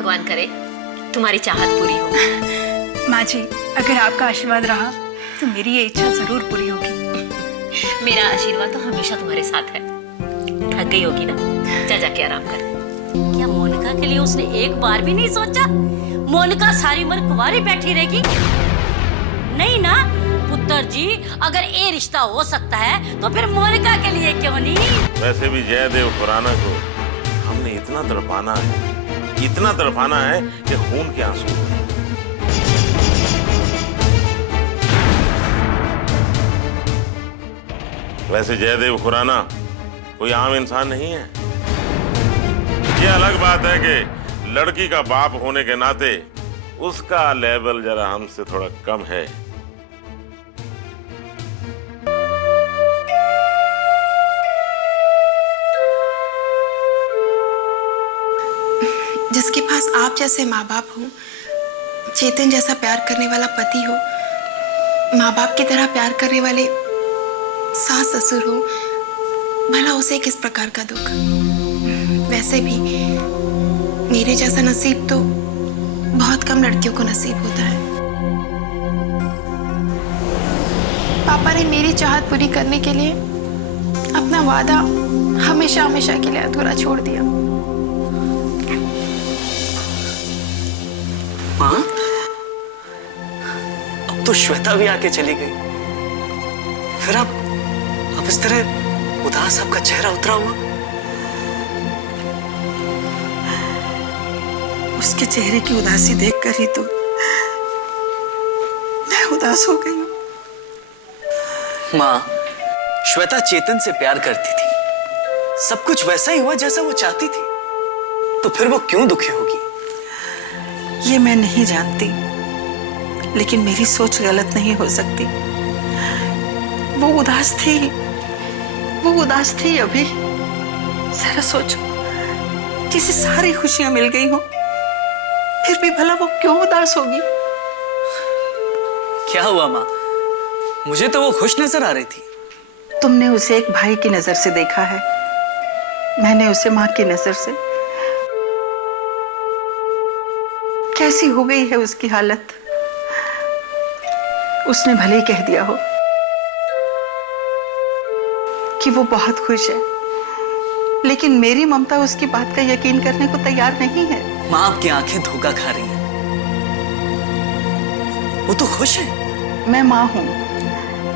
भगवान करे तुम्हारी चाहत पूरी हो। माँ जी, अगर आपका आशीर्वाद रहा तो मेरी ये इच्छा जरूर पूरी होगी। मेरा आशीर्वाद तो हमेशा तुम्हारे साथ है। थक गई होगी ना, जा जाके आराम कर। क्या मोनिका के लिए उसने एक बार भी नहीं सोचा? मोनिका सारी उम्र कुंवारी बैठी रहेगी? नहीं ना पुत्र जी, अगर ये रिश्ता हो सकता है तो फिर मोनिका के लिए क्यों नहीं? वैसे भी जयदेव खुराना को हमने इतना तड़पाना है कि खून के आंसू हैं। वैसे जयदेव खुराना कोई आम इंसान नहीं है। ये अलग बात है कि लड़की का बाप होने के नाते उसका लेवल जरा हमसे थोड़ा कम है। जिसके पास आप जैसे माँ बाप हो, चेतन जैसा प्यार करने वाला पति हो, माँ बाप की तरह प्यार करने वाले सास ससुर हो, भला उसे किस प्रकार का दुख। वैसे भी मेरे जैसा नसीब तो बहुत कम लड़कियों को नसीब होता है। पापा ने मेरी चाहत पूरी करने के लिए अपना वादा हमेशा हमेशा के लिए अधूरा छोड़ दिया। माँ, अब तो श्वेता भी आके चली गई, फिर अब इस तरह उदास आपका चेहरा उतरा हुआ। उसके चेहरे की उदासी देखकर ही तो मैं उदास हो गई हूँ। माँ, श्वेता चेतन से प्यार करती थी, सब कुछ वैसा ही हुआ जैसा वो चाहती थी, तो फिर वो क्यों दुखी होगी? ये मैं नहीं जानती, लेकिन मेरी सोच गलत नहीं हो सकती। वो उदास थी अभी। जरा सोचो, जिसे सारी खुशियां मिल गई हो, फिर भी भला वो क्यों उदास होगी? क्या हुआ माँ? मुझे तो वो खुश नजर आ रही थी। तुमने उसे एक भाई की नजर से देखा है, मैंने उसे माँ की नजर से। कैसी हो गई है उसकी हालत? उसने भले ही कह दिया हो कि वो बहुत खुश है, लेकिन मेरी ममता उसकी बात का यकीन करने को तैयार नहीं है। माँ, आपकी आंखें धोखा खा रही हैं। वो तो खुश है। मैं माँ हूं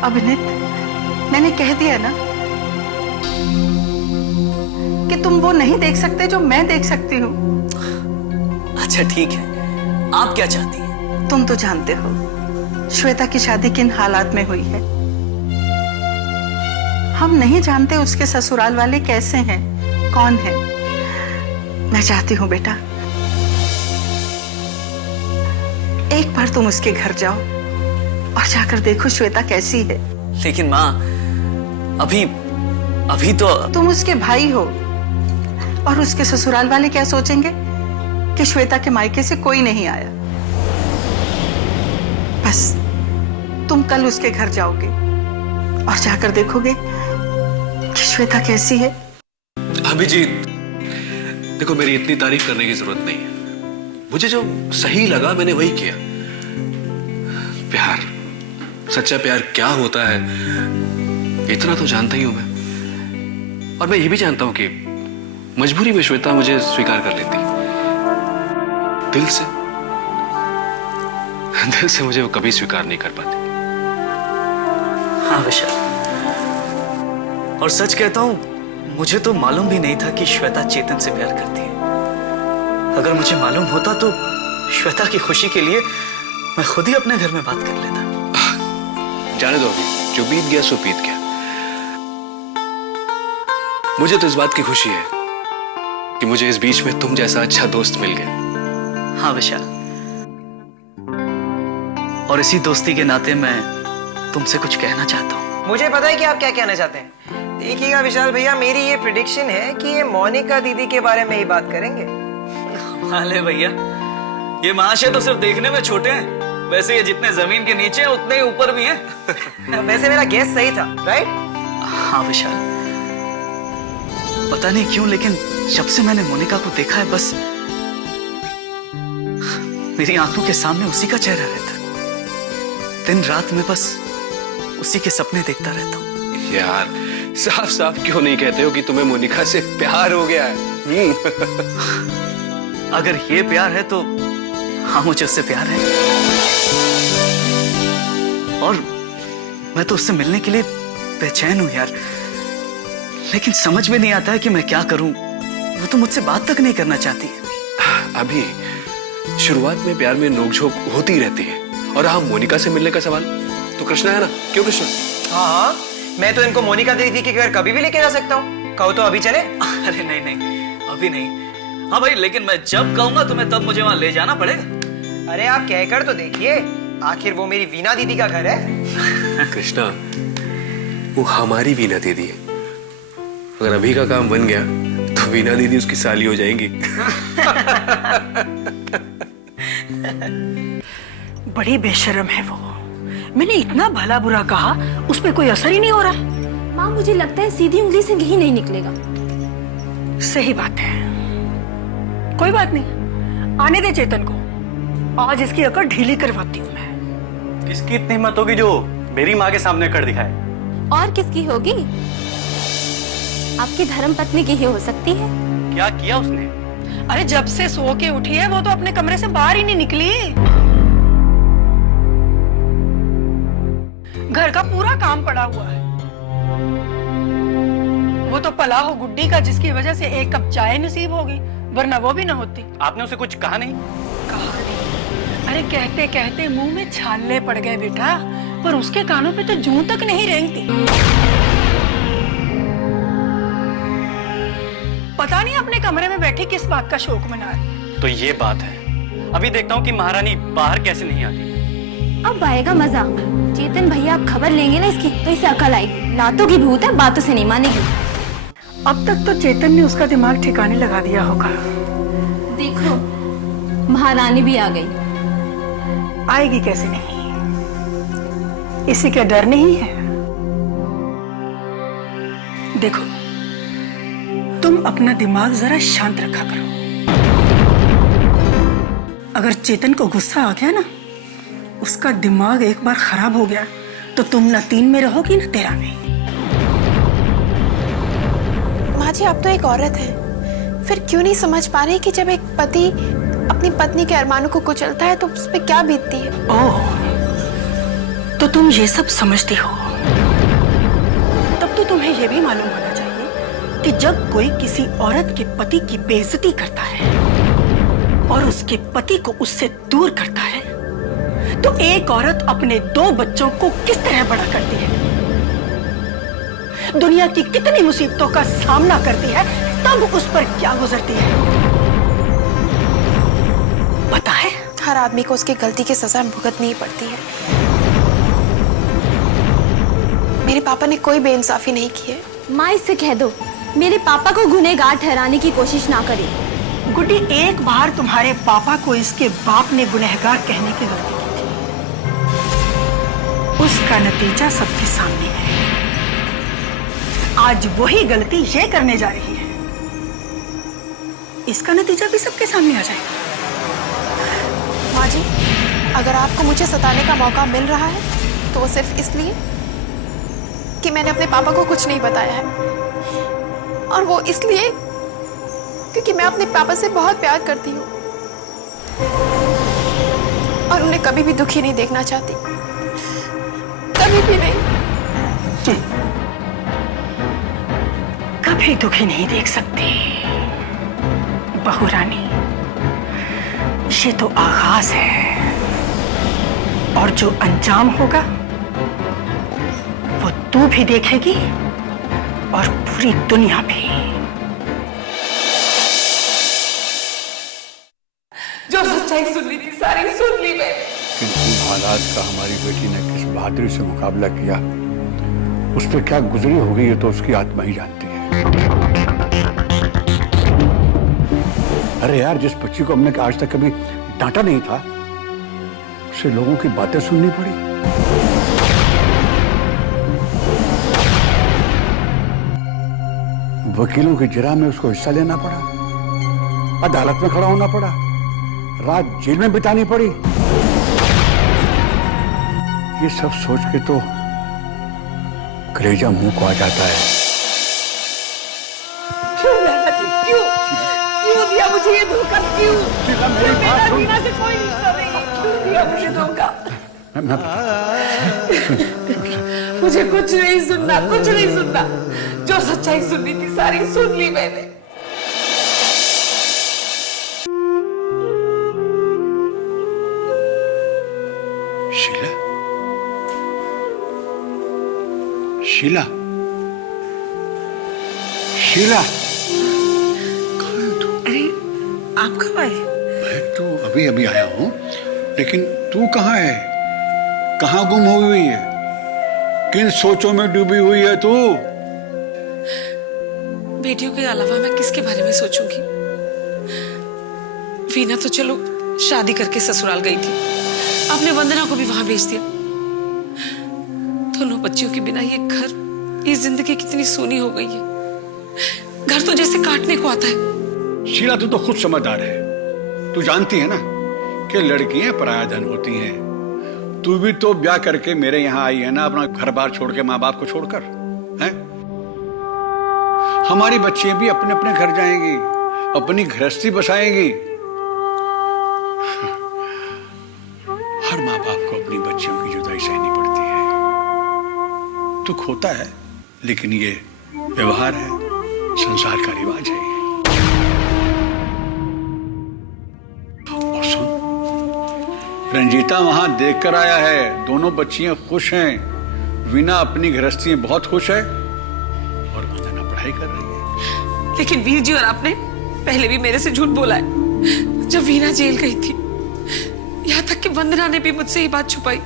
अभिनीत, मैंने कह दिया ना कि तुम वो नहीं देख सकते जो मैं देख सकती हूँ। अच्छा ठीक है, आप क्या चाहती हैं? तुम तो जानते हो श्वेता की शादी किन हालात में हुई है। हम नहीं जानते उसके ससुराल वाले कैसे हैं, कौन है। मैं चाहती हूँ बेटा, एक बार तुम उसके घर जाओ और जाकर देखो श्वेता कैसी है। लेकिन माँ, अभी तो तुम उसके भाई हो, और उसके ससुराल वाले क्या सोचेंगे कि श्वेता के मायके से कोई नहीं आया। बस तुम कल उसके घर जाओगे और जाकर देखोगे कि श्वेता कैसी है। अभिजीत, देखो मेरी इतनी तारीफ करने की जरूरत नहीं है। मुझे जो सही लगा मैंने वही किया। प्यार, सच्चा प्यार क्या होता है इतना तो जानता ही हूं मैं। और मैं ये भी जानता हूं कि मजबूरी में श्वेता मुझे स्वीकार कर लेती। दिल से मुझे वो कभी स्वीकार नहीं कर पाती। हाँ विशाल, और सच कहता हूं, मुझे तो मालूम भी नहीं था कि श्वेता चेतन से प्यार करती है। अगर मुझे मालूम होता तो श्वेता की खुशी के लिए मैं खुद ही अपने घर में बात कर लेता। जाने दो अभी, जो बीत गया सो बीत गया। मुझे तो इस बात की खुशी है कि मुझे इस बीच में तुम जैसा अच्छा दोस्त मिल गया। हाँ विशाल, और इसी दोस्ती के नाते मैं तुमसे कुछ कहना चाहता हूँ। मुझे पता है कि आप क्या कहना चाहते हैं। देखिएगा विशाल भैया, मेरी ये प्रेडिक्शन है कि ये मोनिका दीदी के बारे में ही बात करेंगे। अरे भैया, ये महाशय तो सिर्फ देखने में छोटे हैं, वैसे ये जितने जमीन के नीचे हैं उतने ही ऊपर भी हैं। वैसे मेरा गेस सही था, राइट? हाँ विशाल, पता नहीं क्यों लेकिन जब से मैंने मोनिका को देखा है, बस मेरी आंखों के सामने उसी का चेहरा रहता है। दिन रात में बस उसी के सपने देखता रहता हूँ। यार साफ साफ क्यों नहीं कहते हो कि तुम्हें मोनिका से प्यार हो गया है? अगर ये प्यार है तो हाँ, मुझे उससे प्यार है। और मैं तो उससे मिलने के लिए बेचैन हूं यार, लेकिन समझ में नहीं आता है कि मैं क्या करूं। वो तो मुझसे बात तक नहीं करना चाहती है। अभी शुरुआत में प्यार में नोकझोंक होती ही रहती है। और हाँ, मोनिका से मिलने का सवाल तो कृष्णा है ना? क्यों कृष्णा? हाँ, मैं तो इनको मोनिका दीदी के घर कभी भी लेके जा सकता हूँ। कहो तो अभी चले? अरे नहीं नहीं, अभी नहीं। हाँ भाई, लेकिन मैं जब कहूंगा तुम्हें तब मुझे वहां ले जाना पड़ेगा। अरे आप कहकर तो देखिए, आखिर वो मेरी वीना दीदी का घर है। कृष्णा, वो हमारी वीना दीदी है। अगर अभी का काम बन गया तो वीना दीदी उसकी साली हो जाएंगी। बड़ी बेशर्म है वो। मैंने इतना भला बुरा कहा, उस पर कोई असर ही नहीं हो रहा है। माँ, मुझे लगता है सीधी उंगली से घी नहीं निकलेगा। सही बात है। कोई बात नहीं, आने दे चेतन को। आज इसकी अकड़ ढीली करवाती हूँ मैं। किसकी इतनी हिम्मत होगी जो मेरी माँ के सामने कर दिखाए? और किसकी होगी? आपकी धर्मपत्नी की ही हो सकती है। क्या किया उसने? अरे जब से सो के उठी है वो तो अपने कमरे से बाहर ही नहीं निकली। घर का पूरा काम पड़ा हुआ है। वो तो पला हो गुड्डी का, जिसकी वजह से एक कप चाय नसीब होगी, वरना वो भी ना होती। आपने उसे कुछ कहा नहीं? कहा नहीं? अरे कहते कहते मुंह में छाले पड़ गए बेटा, पर उसके कानों पे तो जूं तक नहीं रेंगती। पता नहीं अपने कमरे में बैठी किस बात का शौक मना रही है। तो ये बात है। अभी देखता हूँ कि महारानी बाहर कैसे नहीं आती। अब आएगा मजा। चेतन भैया आप खबर लेंगे ना इसकी, तो इसे अकल आएगी। लातों की भूत है, बातों से नहीं मानेगी। अब तक तो चेतन ने उसका दिमाग ठिकाने लगा दिया होगा। देखो, महारानी भी आ गई। आएगी कैसे नहीं, इसी का डर नहीं है। देखो, तुम अपना दिमाग जरा शांत रखा करो। अगर चेतन को गुस्सा आ गया ना, उसका दिमाग एक बार खराब हो गया तो तुम न 3 में रहोगी न 13 में। माँ जी, आप तो एक औरत है, फिर क्यों नहीं समझ पा रही कि जब एक पति अपनी पत्नी के अरमानों को कुचलता है तो उस पर क्या बीतती है। ओह, तो तुम ये सब समझती हो। तब तो तुम्हें ये भी मालूम होना चाहिए कि जब कोई किसी औरत के पति की बेइज्जती करता है और उसके पति को उससे दूर करता है, तो एक औरत अपने 2 बच्चों को किस तरह बड़ा करती है, दुनिया की कितनी मुसीबतों का सामना करती है, तब उस पर क्या गुजरती है पता है? हर आदमी को उसकी गलती की सजा भुगतनी ही पड़ती है। मेरे पापा ने कोई बेइंसाफी नहीं की है। माँ, इससे कह दो मेरे पापा को गुनहगार ठहराने की कोशिश ना करे। गुड्डी, एक बार तुम्हारे पापा को इसके बाप ने गुनहगार कहने की गलती की थी, उसका नतीजा सबके सामने है। आज वही गलती ये करने जा रही है, इसका नतीजा भी सबके सामने आ जाएगा। माँ जी, अगर आपको मुझे सताने का मौका मिल रहा है तो वो सिर्फ इसलिए कि मैंने अपने पापा को कुछ नहीं बताया है, और वो इसलिए क्योंकि मैं अपने पापा से बहुत प्यार करती हूँ और उन्हें कभी भी दुखी नहीं देखना चाहती, कभी भी नहीं। कभी दुखी नहीं देख सकती बहू रानी, ये तो आगाज है, और जो अंजाम होगा वो तू भी देखेगी और पूरी दुनिया भी। जो सच्चाई सुन ली थी सारी सुन ली मैंने। किंतु हालात का हमारी बेटी ने किस बहादुरी से मुकाबला किया, उस पर क्या गुजरी होगी ये तो उसकी आत्मा ही जानती है। अरे यार, जिस बच्ची को हमने आज तक कभी डांटा नहीं था, उसे लोगों की बातें सुननी पड़ी। वकीलों की जिरा में उसको हिस्सा लेना पड़ा, अदालत में खड़ा होना पड़ा, रात जेल में बितानी पड़ी। ये सब सोच के तो कलेजा मुंह को आ जाता है। क्यों दिया मुझे ये धोखा? क्यों? मेरी बात सुन। वीना से कोई रिश्ता नहीं, क्यों दिया मुझे धोखा? मुझे कुछ नहीं सुनना, कुछ नहीं सुनना। जो सच्चाई सुननी थी सारी सुन ली मैंने। शीला, शीला, शीला, कहाँ है तू? अरे आप कब आए? मैं तो अभी अभी आया हूँ, लेकिन तू कहाँ है? कहाँ गुम हुई है? किन सोचों में डूबी हुई है तू? बेटियों के अलावा मैं किसके बारे में सोचूंगी? वीना तो चलो शादी करके ससुराल गई थी, आपने वंदना को भी वहां भेज दिया। दोनों बच्चियों के बिना ये घर, ये जिंदगी कितनी सूनी हो गई है। घर तो जैसे काटने को आता है। शीला, तू तो खुद समझदार है। तू जानती है ना कि लड़कियां पराया धन होती हैं। तू भी तो ब्याह करके मेरे यहाँ आई है ना, अपना घर बार छोड़ के, माँ बाप को छोड़कर, हैं? हमारी बच्चियां भी अपने अपने घर जाएंगी, अपनी गृहस्थी बसाएंगी। हर माँ बाप को अपनी बच्चियों की जुदाई सहनी पड़ती है। दुख होता है, लेकिन ये व्यवहार है, संसार का रिवाज है। और सुन, रंजीता वहां देख कर आया है, दोनों बच्चियां खुश हैं। वीना अपनी गृहस्थी में बहुत खुश है और वंदना पढ़ाई कर रही है। लेकिन वीर जी और आपने पहले भी मेरे से झूठ बोला है। जब वीना जेल गई थी, यहाँ तक कि वंदना ने भी मुझसे ये बात छुपाई,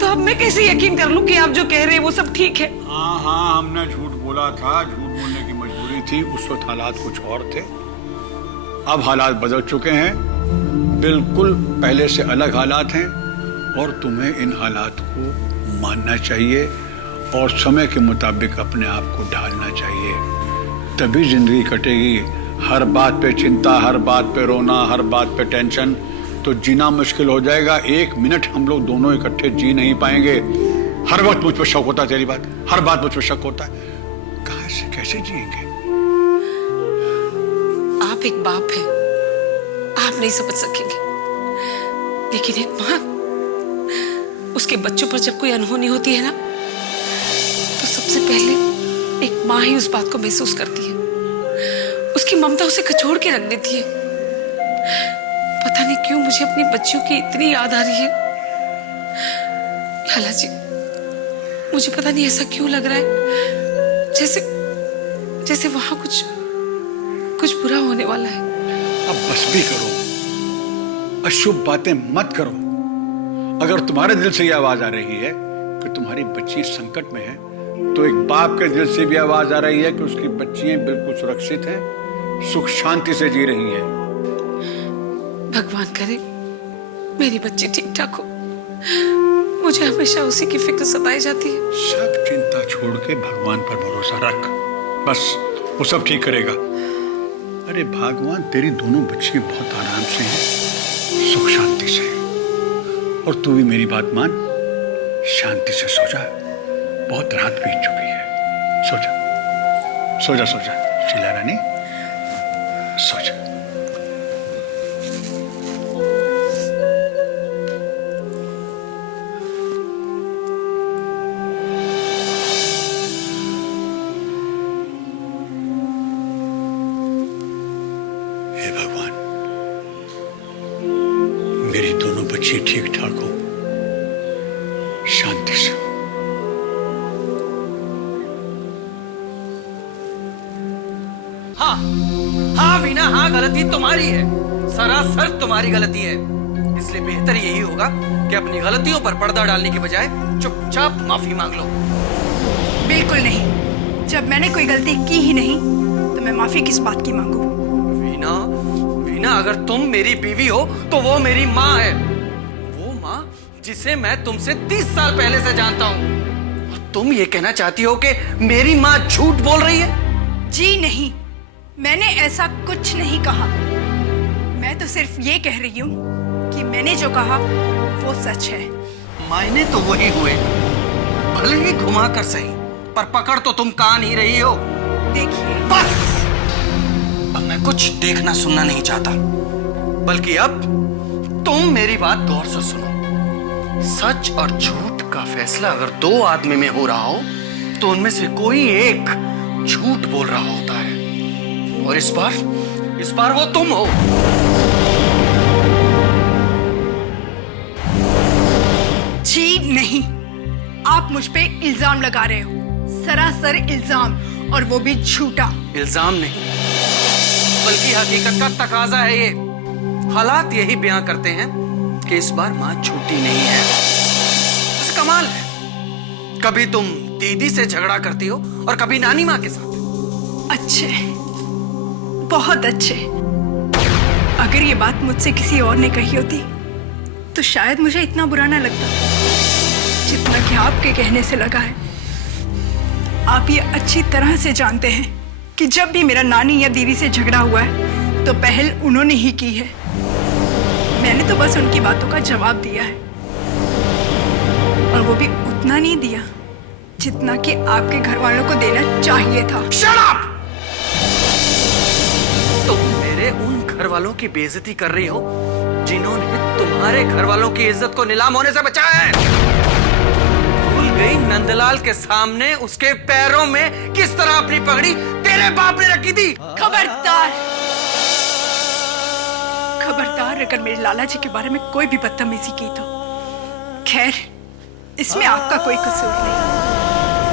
तो अब मैं कैसे यकीन कर लूं कि आप जो कह रहे हैं वो सब ठीक है? हाँ हाँ, हमने झूठ बोला था, झूठ बोलने की मजबूरी थी। उस वक्त हालात कुछ और थे, अब हालात बदल चुके हैं, बिल्कुल पहले से अलग हालात हैं। और तुम्हें इन हालात को मानना चाहिए और समय के मुताबिक अपने आप को ढालना चाहिए, तभी जिंदगी कटेगी। हर बात पे चिंता, हर बात पे रोना, हर बात पे टेंशन, तो जीना मुश्किल हो जाएगा। एक मिनट हम लोग दोनों इकट्ठे जी नहीं पाएंगे। हर वक्त मुझ पर शक होता है, तेरी बात, हर बात मुझ पर शक होता है। कहां से कैसे जिएंगे? आप एक बाप हैं, आप नहीं समझ सकेंगे, लेकिन एक माँ, उसके बच्चों पर जब कोई अनहोनी होती है ना, तो सबसे पहले एक माँ ही उस बात को महसूस करती है। उसकी ममता उसे कचोड़ के रख देती है। पता नहीं क्यों मुझे अपनी बच्चियों की इतनी याद आ रही है। लाला जी, मुझे पता नहीं ऐसा क्यों लग रहा है, जैसे वहां कुछ बुरा होने वाला है। अब बस भी करो, अशुभ बातें मत करो। अगर तुम्हारे दिल से ये आवाज आ रही है कि तुम्हारी बच्ची संकट में है, तो एक बाप के दिल से भी आवाज आ रही है कि उसकी बच्चियां बिल्कुल सुरक्षित हैं, सुख शांति से जी रही हैं। भगवान करे मेरी बच्ची ठीक ठाक हो। मुझे हमेशा उसी की फिक्र सताई जाती है। सब चिंता छोड़ के भगवान पर भरोसा रख, बस वो सब ठीक करेगा। अरे भगवान, तेरी दोनों बच्चियां बहुत आराम से हैं, सुख शांति से। और तू भी मेरी बात मान, शांति से सो जा। बहुत रात बीत चुकी है, सो जा, सो जा, सो जा शीला रानी, सो जा। हे भगवान, मेरी दोनों बच्ची ठीक ठाक हो, शांति से। हाँ हाँ वीना, हाँ गलती तुम्हारी है, सरासर तुम्हारी गलती है। इसलिए बेहतर यही होगा कि अपनी गलतियों पर पर्दा डालने की बजाय चुपचाप माफी मांग लो। बिल्कुल नहीं। जब मैंने कोई गलती की ही नहीं, तो मैं माफी किस बात की मांगू? वीना, वीना, अगर तुम मेरी बीवी हो तो वो मेरी माँ है। वो माँ जिसे मैं तुमसे 30 साल पहले से जानता हूँ। और तुम ये कहना चाहती हो कि मेरी माँ झूठ बोल रही है? जी नहीं, मैंने ऐसा कुछ नहीं कहा। मैं तो सिर्फ ये कह रही हूँ कि मैंने जो कहा वो सच है। मायने तो वही हुए, भले ही घुमा कर सही, पर पकड़ तो तुम कान ही रही हो। देखिए, बस अब मैं कुछ देखना सुनना नहीं चाहता, बल्कि अब तुम मेरी बात गौर से सुनो। सच और झूठ का फैसला अगर दो आदमी में हो रहा हो तो उनमें से कोई एक झूठ बोल रहा होता है, और इस बार वो तुम हो। जी नहीं, आप मुझ पे इल्जाम लगा रहे हो, सरासर इल्जाम, और वो भी झूठा। इल्जाम नहीं, बल्कि हकीकत का तकाजा है ये। हालात यही बयां करते हैं कि इस बार मां झूठी नहीं है। वैसे कमाल है, कभी तुम दीदी से झगड़ा करती हो और कभी नानी मां के साथ। अच्छे, बहुत अच्छे। अगर ये बात मुझसे किसी और ने कही होती तो शायद मुझे इतना बुरा ना लगता जितना कि आपके कहने से लगा है। आप ये अच्छी तरह से जानते हैं कि जब भी मेरा नानी या दीदी से झगड़ा हुआ है तो पहल उन्होंने ही की है। मैंने तो बस उनकी बातों का जवाब दिया है, और वो भी उतना नहीं दिया जितना कि आपके घर वालों को देना चाहिए था। Shut up! तुम मेरे उन घर वालों की बेइज्जती कर रही हो जिन्होंने तुम्हारे घर वालों की इज्जत को नीलाम होने से बचाया है। भूल गई नंदलाल के सामने उसके पैरों में किस तरह अपनी पगड़ी तेरे बाप ने रखी थी। खबरदार, खबरदार, अगर मेरे लाला जी के बारे में कोई भी बदतमीजी की तो। खैर, इसमें आपका कोई कसूर नहीं।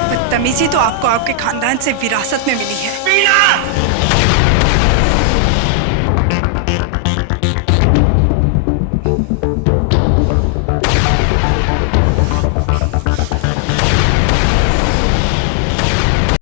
बदतमीजी तो आपको आपके खानदान से विरासत में मिली है। बीना!